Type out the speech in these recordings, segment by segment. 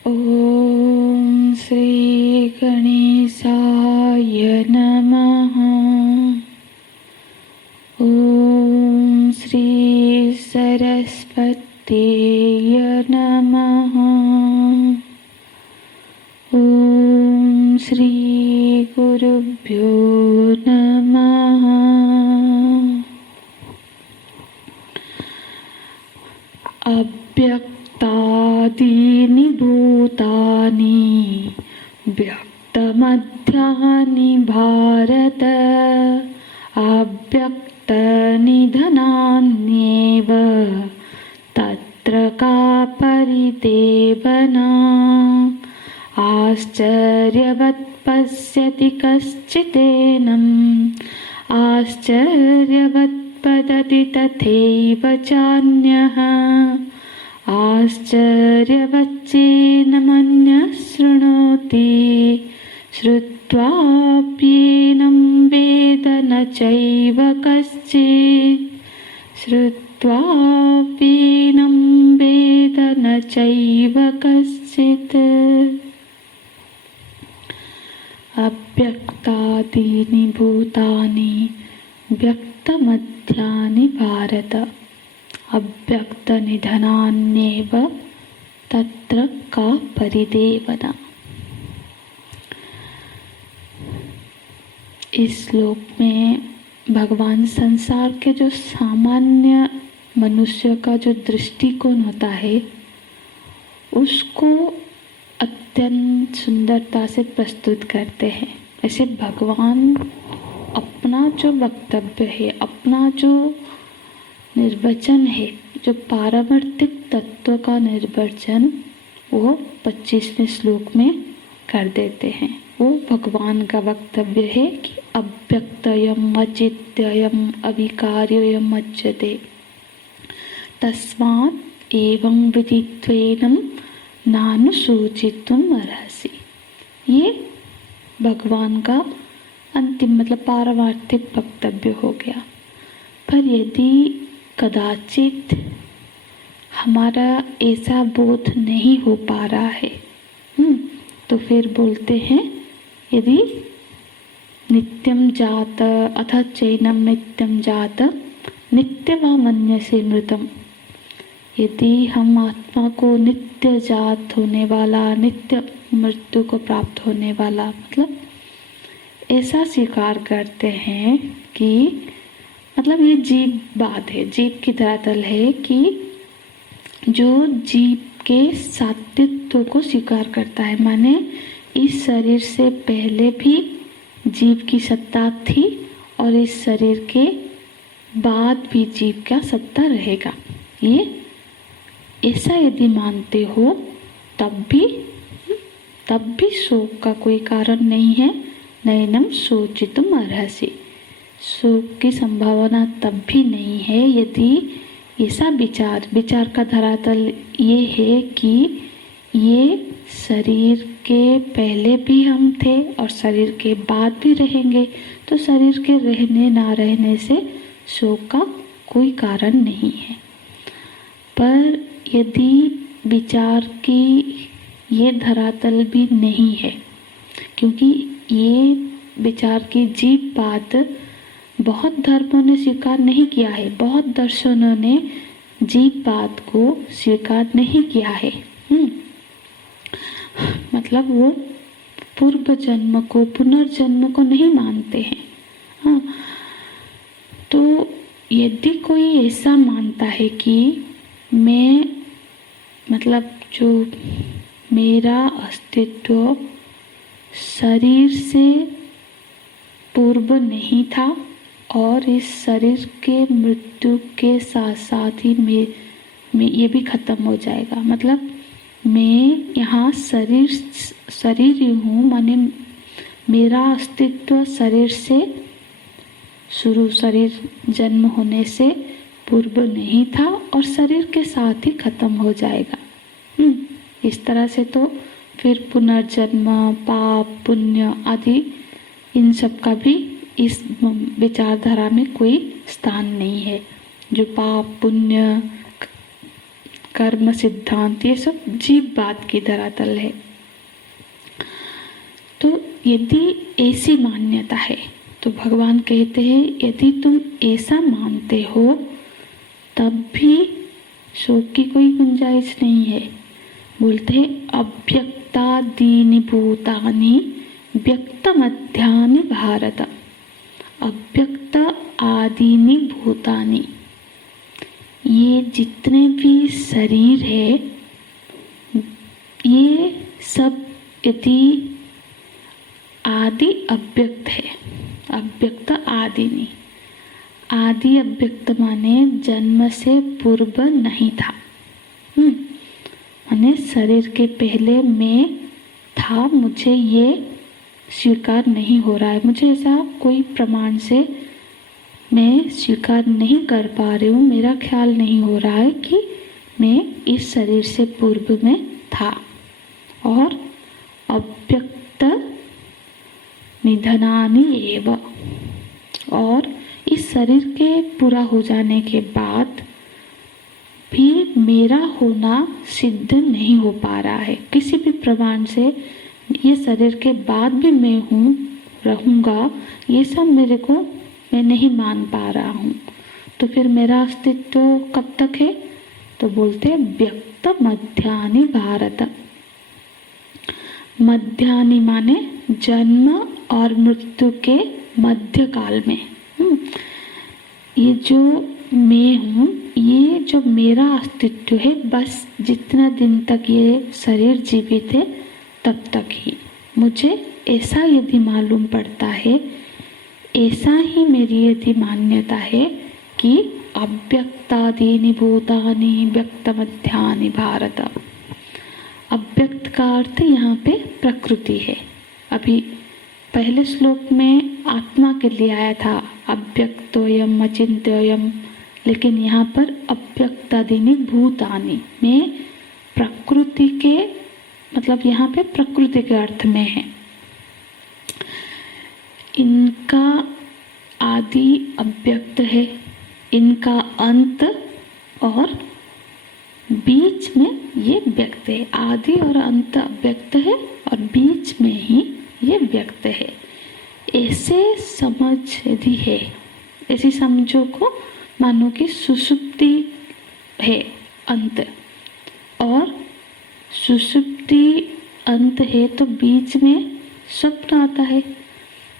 ॐ श्री गणेशाय नमः। ॐ श्री सरस्वत्यै नमः। ॐ श्री गुरुभ्यो नमः। अव्यक्तादीनि भूतानि व्यक्तमध्यानि भारत अव्यक्तनिधनान्येव तत्र का परिदेवना। आश्चर्यवत् पश्यति कश्चिदेनम् आश्चर्यवत् वदति तथैव चान्यः। आश्चर्यवच्चैनमन्यः शृणोति श्रुत्वाप्येनं वेद न चैव कश्चित्। श्रुत्वाप्येनं वेद न चैव कश्चित्। अव्यक्तादीनि भूतानि व्यक्तमध्यानि भारत अव्यक्तनिधनान्येव तत्र का परिदेवना। इस श्लोक में भगवान संसार के जो सामान्य मनुष्य का जो दृष्टिकोण होता है उसको अत्यंत सुंदरता से प्रस्तुत करते हैं। ऐसे भगवान अपना जो वक्तव्य है, अपना जो निर्वचन है, जो पारमार्थिक तत्व का निर्वचन वो 25वें श्लोक में कर देते हैं। वो भगवान का वक्तव्य है कि अव्यक्तयम अचित्ययम अविकार्ययम अच्यते तस्मात् एवं विदित्वेनं नानुसूचितुम् अर्हसि। ये भगवान का अंतिम मतलब पारमार्थिक वक्तव्य हो गया। पर यदि कदाचित हमारा ऐसा बोध नहीं हो पा रहा है तो फिर बोलते हैं यदि नित्यम जात अथ चैनम नित्यम जात नित्यवामन्यसे मृतम। यदि हम आत्मा को नित्य जात होने वाला, नित्य मृत्यु को प्राप्त होने वाला मतलब ऐसा स्वीकार करते हैं कि मतलब ये जीव बात है, जीव की धरातल है कि जो जीव के सात्वित्व को स्वीकार करता है, माने इस शरीर से पहले भी जीव की सत्ता थी और इस शरीर के बाद भी जीव का सत्ता रहेगा। ये ऐसा यदि मानते हो तब भी शोक का कोई कारण नहीं है। नैनम शोचितुम अर्हसि। शोक की संभावना तब भी नहीं है यदि ऐसा विचार का धरातल ये है कि ये शरीर के पहले भी हम थे और शरीर के बाद भी रहेंगे, तो शरीर के रहने ना रहने से शोक का कोई कारण नहीं है। पर यदि विचार की ये धरातल भी नहीं है, क्योंकि ये विचार की जीव बात बहुत धर्मों ने स्वीकार नहीं किया है, बहुत दर्शनों ने जीव बात को स्वीकार नहीं किया है। मतलब वो पूर्व जन्म को, पुनर्जन्म को नहीं मानते हैं। हाँ, तो यदि कोई ऐसा मानता है कि मैं मतलब जो मेरा अस्तित्व शरीर से पूर्व नहीं था और इस शरीर के मृत्यु के साथ साथ ही मैं ये भी खत्म हो जाएगा, मतलब मैं यहाँ शरीर ही हूँ, माने मेरा अस्तित्व शरीर से शरीर जन्म होने से पूर्व नहीं था और शरीर के साथ ही खत्म हो जाएगा। इस तरह से तो फिर पुनर्जन्म, पाप, पुण्य आदि इन सब का भी इस विचारधारा में कोई स्थान नहीं है। जो पाप पुण्य कर्म सिद्धांत, ये सब जीव बात की धरातल है। तो यदि ऐसी मान्यता है तो भगवान कहते हैं यदि तुम ऐसा मानते हो तब भी शोक की कोई गुंजाइश नहीं है। बोलते हैं अव्यक्तादीनि भूतानि व्यक्तमध्यानि भारत। अव्यक्त आदीनि भूतानि, ये जितने भी शरीर है ये सब यदि आदि अव्यक्त है, अव्यक्त आदि नहीं। आदि अव्यक्त माने जन्म से पूर्व नहीं था, माने शरीर के पहले मैं था, मुझे ये स्वीकार नहीं हो रहा है, मुझे ऐसा कोई प्रमाण से मैं स्वीकार नहीं कर पा रही हूँ, मेरा ख्याल नहीं हो रहा है कि मैं इस शरीर से पूर्व में था। और अव्यक्त निधनानि एव, और इस शरीर के पूरा हो जाने के बाद भी मेरा होना सिद्ध नहीं हो पा रहा है किसी भी प्रमाण से। ये शरीर के बाद भी मैं हूँ, रहूँगा, ये सब मेरे को मैं नहीं मान पा रहा हूँ। तो फिर मेरा अस्तित्व कब तक है? तो बोलते हैं व्यक्त मध्यानि भारत। मध्यानि माने जन्म और मृत्यु के मध्य काल में। ये जो मैं हूँ, ये जो मेरा अस्तित्व है, बस जितना दिन तक ये शरीर जीवित है तब तक ही। मुझे ऐसा यदि मालूम पड़ता है, ऐसा ही मेरी यदि मान्यता है कि अव्यक्तादीनि भूतानि व्यक्तमध्यानि भारत। अव्यक्त का अर्थ यहाँ पे प्रकृति है। अभी पहले श्लोक में आत्मा के लिए आया था अव्यक्तोयम अचिन्त्योयम, लेकिन यहाँ पर अव्यक्तादीनि भूतानि में प्रकृति के मतलब यहाँ पे प्रकृति के अर्थ में है। इनका आदि अव्यक्त है, इनका अंत और बीच में ये व्यक्त है। आदि और अंत अव्यक्त है और बीच में ही ये व्यक्त है। ऐसे समझ यदि है, ऐसी समझो को मानो कि सुषुप्ति है अंत, और सुषुप्ति अंत है तो बीच में स्वप्न आता है।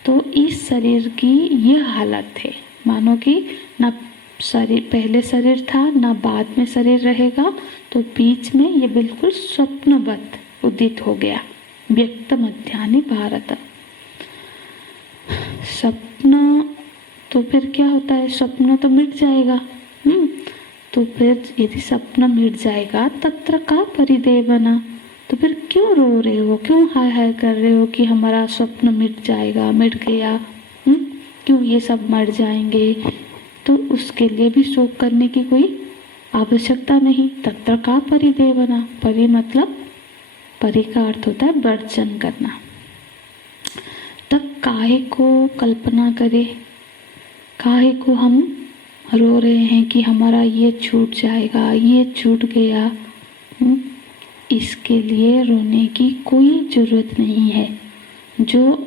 तो इस शरीर की ये हालत है, मानो कि ना शरीर पहले शरीर था ना बाद में शरीर रहेगा, तो बीच में ये बिल्कुल स्वप्नवत उदित हो गया। व्यक्त मध्यानि भारत। स्वप्न तो फिर क्या होता है? स्वप्न तो मिट जाएगा। तो फिर यदि स्वप्न मिट जाएगा तत्र का परिदेवना, तो फिर क्यों रो रहे हो, क्यों हाय हाय कर रहे हो कि हमारा स्वप्न मिट जाएगा, मिट गया, क्यों ये सब मर जाएंगे? तो उसके लिए भी शोक करने की कोई आवश्यकता नहीं। तत्र का परिदेवना, परि मतलब परि का अर्थ होता है वर्जन करना। तब काहे को कल्पना करे, काहे को हम रो रहे हैं कि हमारा ये छूट जाएगा, ये छूट गया। इसके लिए रोने की कोई जरूरत नहीं है। जो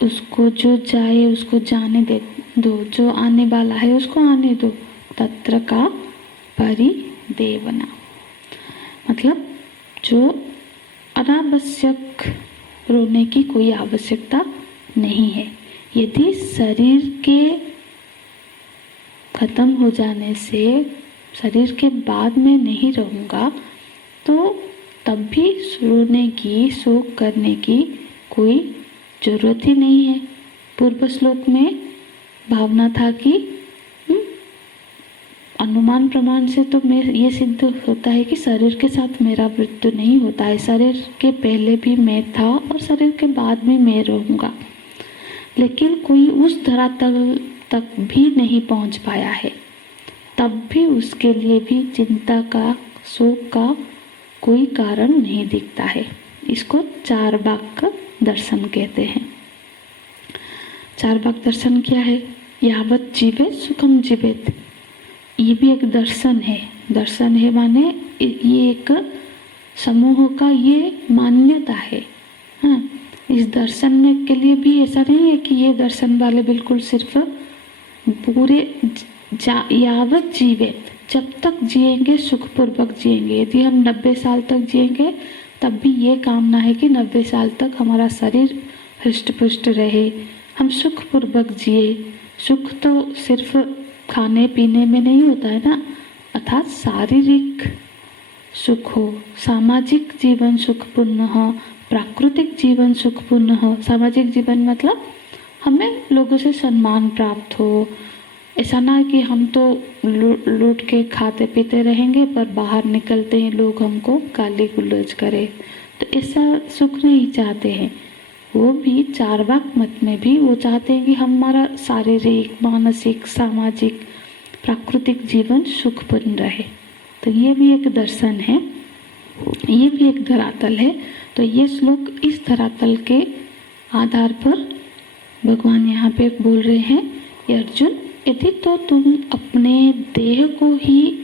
उसको जो जाए उसको जाने दे दो, जो आने वाला है उसको आने दो। तत्र का परिदेवना मतलब जो अनावश्यक रोने की कोई आवश्यकता नहीं है। यदि शरीर के खत्म हो जाने से शरीर के बाद में नहीं रहूँगा तो तब भी रोने की, शोक करने की कोई जरूरत ही नहीं है। पूर्व श्लोक में भावना था कि अनुमान प्रमाण से तो मैं ये सिद्ध होता है कि शरीर के साथ मेरा मृत्यु नहीं होता है। शरीर के पहले भी मैं था और शरीर के बाद भी मैं रहूँगा, लेकिन कोई उस धरातल तक भी नहीं पहुँच पाया है। तब भी उसके लिए भी चिंता का, शोक का कोई कारण नहीं दिखता है। इसको चार्वाक दर्शन कहते हैं। चार्वाक दर्शन क्या है? यावत जीवे सुखम जीवेत, ये भी एक दर्शन है। दर्शन है माने ये एक समूह का ये मान्यता है। हाँ, इस दर्शन में के लिए भी ऐसा नहीं है कि ये दर्शन वाले बिल्कुल सिर्फ पूरे यावत जीवित, जब तक जिएंगे सुखपूर्वक जिएंगे। यदि हम 90 साल तक जिएंगे तब भी ये कामना है कि 90 साल तक हमारा शरीर हृष्ट पुष्ट रहे, हम सुखपूर्वक जिए। सुख तो सिर्फ खाने पीने में नहीं होता है ना, अर्थात शारीरिक सुख हो, सामाजिक जीवन सुखपूर्ण हो, प्राकृतिक जीवन सुखपूर्ण हो। सामाजिक जीवन मतलब हमें लोगों से सम्मान प्राप्त हो। ऐसा ना कि हम तो लूट के खाते पीते रहेंगे पर बाहर निकलते हैं लोग हमको गाली गुलौज करे, तो ऐसा सुख नहीं चाहते हैं। वो भी चार्वाक मत में भी वो चाहते हैं कि हमारा शारीरिक, मानसिक, सामाजिक, प्राकृतिक जीवन सुखपूर्ण रहे। तो ये भी एक दर्शन है, ये भी एक धरातल है। तो ये श्लोक इस धरातल के आधार पर भगवान यहाँ पे बोल रहे हैं, अर्जुन यदि तो तुम अपने देह को ही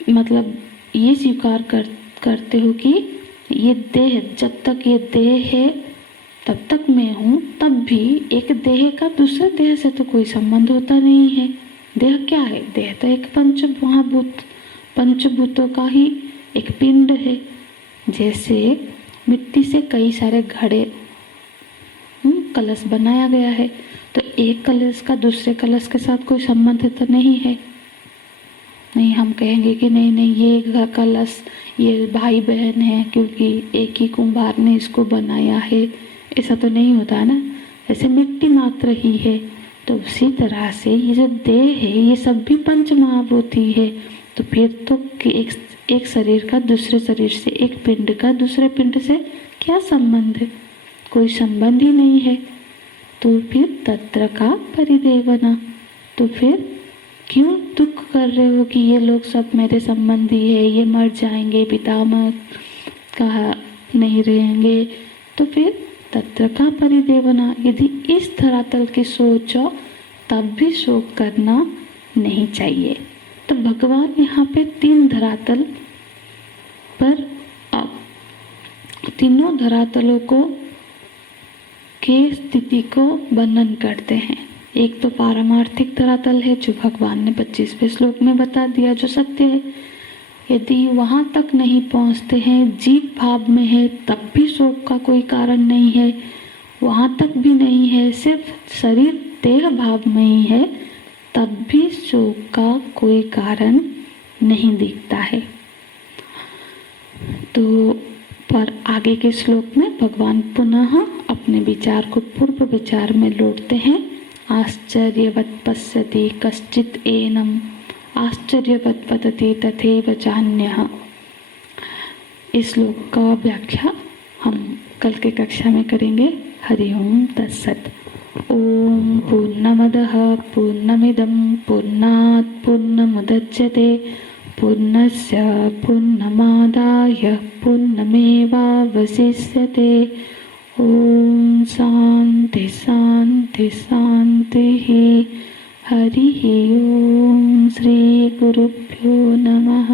मतलब ये स्वीकार करते हो कि ये देह, जब तक ये देह है तब तक मैं हूँ, तब भी एक देह का दूसरे देह से तो कोई संबंध होता नहीं है। देह क्या है? देह तो एक पंचभूतों का ही एक पिंड है। जैसे मिट्टी से कई सारे घड़े कलश बनाया गया है, तो एक कलश का दूसरे कलश के साथ कोई संबंध तो नहीं है। नहीं हम कहेंगे कि नहीं नहीं ये कलश ये भाई बहन है क्योंकि एक ही कुम्हार ने इसको बनाया है, ऐसा तो नहीं होता ना। ऐसे मिट्टी मात्र ही है। तो उसी तरह से ये जो देह है ये सब भी पंच महाभूत ही है। तो फिर तो एक शरीर का दूसरे शरीर से, एक पिंड का दूसरे पिंड से क्या संबंध है? कोई संबंध ही नहीं है। तो फिर तत्र का परिदेवना, तो फिर क्यों दुख कर रहे हो कि ये लोग सब मेरे संबंधी है, ये मर जाएंगे, पितामह कहा नहीं रहेंगे। तो फिर तत्र का परिदेवना, यदि इस धरातल की सोचो तब भी शोक करना नहीं चाहिए। तो भगवान यहाँ पे 3 धरातल पर तीनों धरातलों को के स्थिति को वर्णन करते हैं। एक तो पारमार्थिक धरातल है जो भगवान ने 25वें श्लोक में बता दिया, जो सत्य है। यदि वहाँ तक नहीं पहुँचते हैं, जीव भाव में है, तब भी शोक का कोई कारण नहीं है। वहाँ तक भी नहीं है, सिर्फ शरीर देह भाव में ही है, तब भी शोक का कोई कारण नहीं दिखता है। तो पर आगे के श्लोक में भगवान पुनः अपने विचार को पूर्व विचार में लौटते हैं। आश्चर्यवत् पश्यति कश्चित् एनम् आश्चर्यवत् वदति तथैव चान्यः। इस श्लोक का व्याख्या हम कल के कक्षा में करेंगे। हरि ओम तत्सत्। ओम पूर्णमदः पूर्णमिदं पूर्णात् पूर्णमुदच्यते पूर्णस्य पूर्णमादाय पूर्णमेवावशिष्यते। ओम शांति शांति शांति। हरि ओम। श्री गुरुभ्यो नमः।